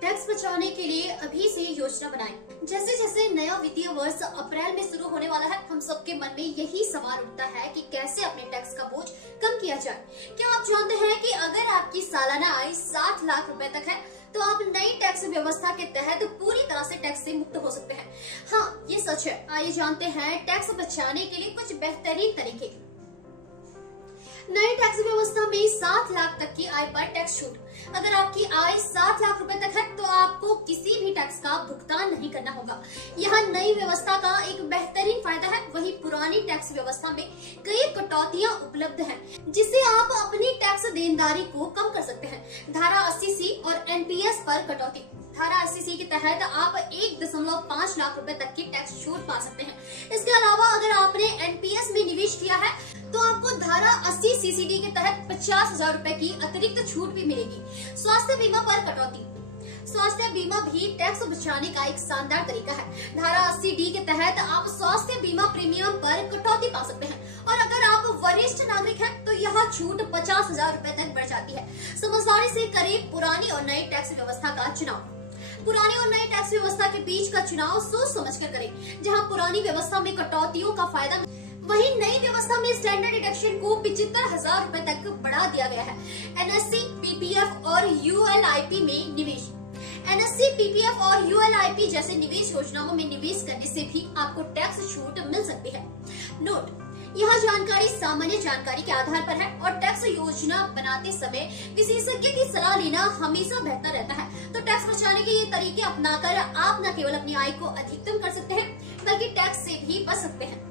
Tax बचाने के लिए अभी से योजना बनाएं। जैसे जैसे नया वित्तीय वर्ष अप्रैल में शुरू होने वाला है, हम सबके मन में यही सवाल उठता है कि कैसे अपने टैक्स का बोझ कम किया जाए। क्या आप जानते हैं कि अगर आपकी सालाना आय 7 लाख रुपए तक है तो आप नई टैक्स व्यवस्था के तहत पूरी तरह से टैक्स से मुक्त हो सकते हैं। हाँ, ये सच है। आइए जानते हैं टैक्स बचाने के लिए कुछ बेहतरीन तरीके। नई टैक्स व्यवस्था में 7 लाख तक की आय पर टैक्स छूट। अगर आपकी आय 7 लाख रुपए तक है तो आपको किसी भी टैक्स का भुगतान नहीं करना होगा। यह नई व्यवस्था का एक बेहतरीन फायदा है। वही पुरानी टैक्स व्यवस्था में कई कटौतियां उपलब्ध हैं, जिससे आप अपनी टैक्स देनदारी को कम कर सकते हैं। धारा 80C और NPS पर कटौती। धारा 80C के तहत आप 1.5 लाख रुपए तक की टैक्स छूट पा सकते हैं। इसके अलावा अगर आपने NPS में निवेश किया है तो आपको धारा 80 CCD के तहत 50,000 रुपए की अतिरिक्त छूट भी मिलेगी। स्वास्थ्य बीमा पर कटौती। स्वास्थ्य बीमा भी टैक्स बचाने का एक शानदार तरीका है। धारा 80D के तहत आप स्वास्थ्य बीमा प्रीमियम पर कटौती पा सकते हैं और अगर आप वरिष्ठ नागरिक हैं तो यह छूट 50,000 रुपए तक बढ़ जाती है। समझदारी से करें पुरानी और नई टैक्स व्यवस्था का चुनाव। पुरानी और नई टैक्स व्यवस्था के बीच का चुनाव सोच समझकर करें। जहां पुरानी व्यवस्था में कटौतियों का फायदा, वहीं नई व्यवस्था में स्टैंडर्ड डिडक्शन को 75,000 रुपए तक बढ़ा दिया गया है। NSC, PPF और ULIP में निवेश। NSC, PPF और ULIP जैसे निवेश योजनाओं में निवेश करने से भी आपको टैक्स छूट मिल सकती है। नोट: यह जानकारी सामान्य जानकारी के आधार पर है और टैक्स योजना बनाते समय विशेषज्ञ की सलाह लेना हमेशा बेहतर रहता है। तो टैक्स बचाने के ये तरीके अपनाकर आप न केवल अपनी आय को अधिकतम कर सकते हैं बल्कि टैक्स से भी बच सकते हैं।